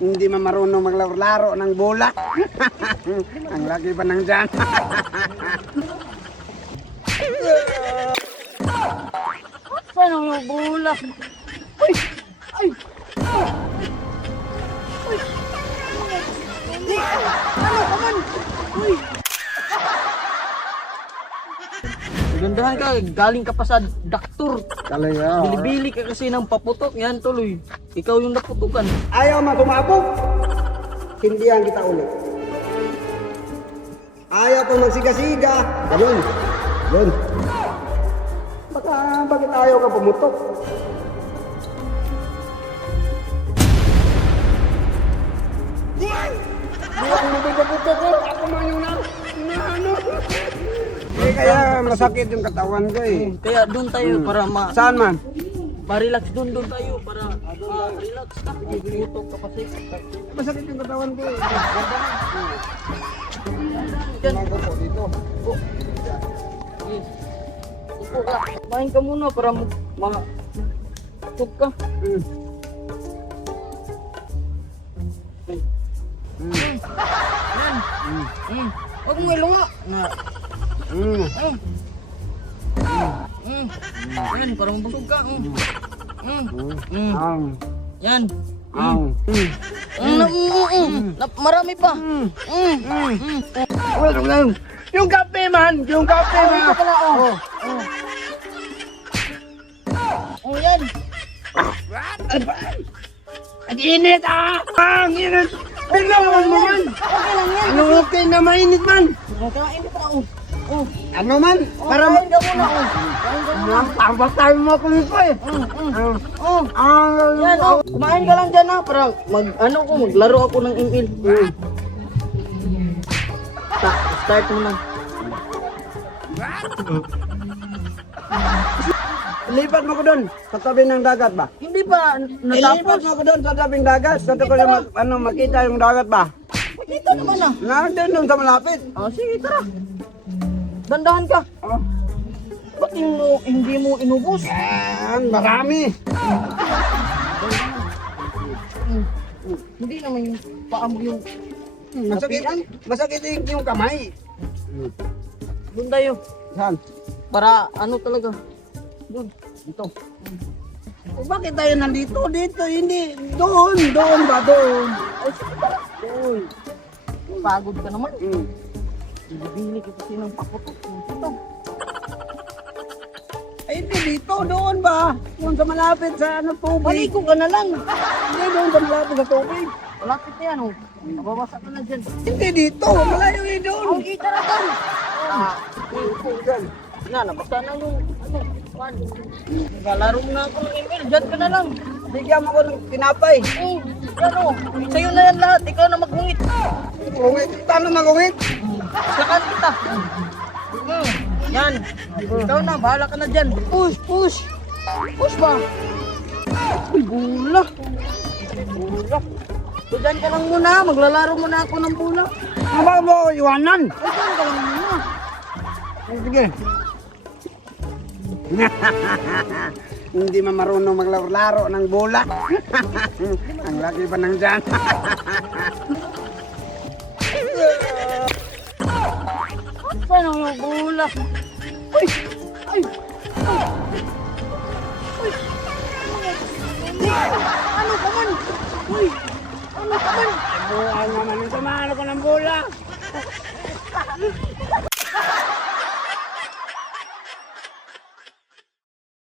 Hindi man marunong maglaro-laro ng bola. Ang laki pa ng dyan. Paano yung bola? Uy! Ay! Uy! Hindi! Ano ka man? Uy! Gandahan ka, galing ka pa sa doktor. Talaga. Bili-bili ka kasi ng paputok. Yan tuloy. Ikaw yung naputukan. Ayaw man tumabog. Hindihan kita ulit. Ayaw pang magsiga-siga. Ganun. Ganun. Bakit ayaw ka pumutok? Buwang mo ba putok ko? Ako man yung ano. Eh kaya masakit yung katawan ko eh. Kaya doon tayo para Saan man? ma-relax doon tayo para relax ka. Putok ka kasi. Masakit yung katawan ko eh. Yan. Ako po dito. Yes. Upo ka. Kumain ka muna para ma-tuk ka. Yan. Huwag mo ilunga. Yan, para mabusog ka. Yan. Marami pa. Yung kape man! Yung kape man! Oh, yan. Ang init ah! Ang init! Biglang mo man! Okay lang yan. Ano okay na mainit man? Kain ka pa. Oh. Ano man? Para Para kain ka muna. Kain ka muna. Tambak tayo mo ako nito eh! Yan, kumain ka lang dyan ha, para maglaro ako ng ML. Start mo na. Lipat mo ko doon sa tabi ng dagat ba? Hindi pa Ilipat natapos. mo ko doon sa tabing dagat. Sa ko na makita yung dagat ba? Dito naman ah. Nandun doon sa malapit. Oh, sige, tara. Dandahan ka. Oh. Ba't hindi mo inubos? Yan, marami. Hindi naman yung paa mo yung Masakit yung kamay. doon tayo. Saan? Para ano talaga. Doon. Dito. Bakit tayo nandito? Dito, hindi. Doon ba? Doon. Ay, sige, tara. Doon. Pagod ka naman. Mm. Bibili ka kasi ng paputok. Dito. Ay, hindi dito. Doon ba? Doon sa malapit sa tubig. Maligo ka na lang. Hindi, doon sa malapit sa tubig. Malapit na yan oh. Nababasa ka na dyan. Hindi dito. Malayo eh doon. Ang kita na dyan. Na, nabasa na yung pan. Naglalaro na ako ng email. Dyan ka na lang. Bigyan mo ko ng tinapay. Ano? Sa'yo na yan lahat. Ikaw na magungit. Gungit. Paano magungit? Sakan kita. Yan. Ikaw na. Bahala ka na dyan. Push, push. Push ba? Uy, bula. Bula. So dyan ka lang muna. Maglalaro muna ako ng bula. Ano mo iwanan? Ay, dyan ka lang muna. Sige. Hindi man marunong maglaro-laro ng bola. Ang laki pa ng dyan. Paano yung bula? Uy! Ay! Uy! Uy! Ano ka man? Uy! Ano ka man? Buhay naman yung samahan ko ng bola.